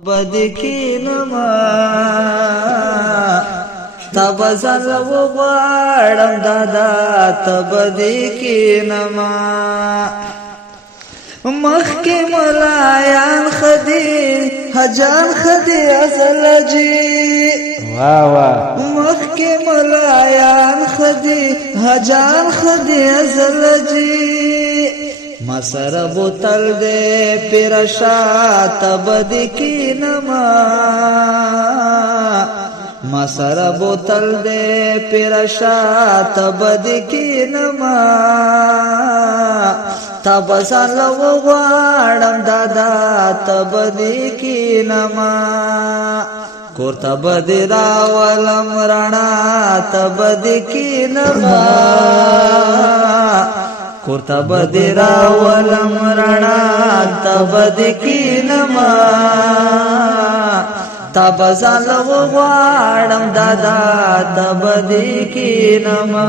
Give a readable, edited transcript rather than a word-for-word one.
بدکی نما تبزل وغواړم دادا تبدکی نما مخکی ملایان خدی حجان خدی ازل جی مخکی ملایان خدی حجان خدی ازل جی مسر بوتل دے پیرشا تبدکی نما مسر بوتل دے پیرشا تبدکی نما تبزل وغواړم دادا تبدکی نما کور تبدی راولم رڼا تبدکی نما کور تبدی راولم رڼا تبدکی نما تبزل وغواړم دادا تبدکی نما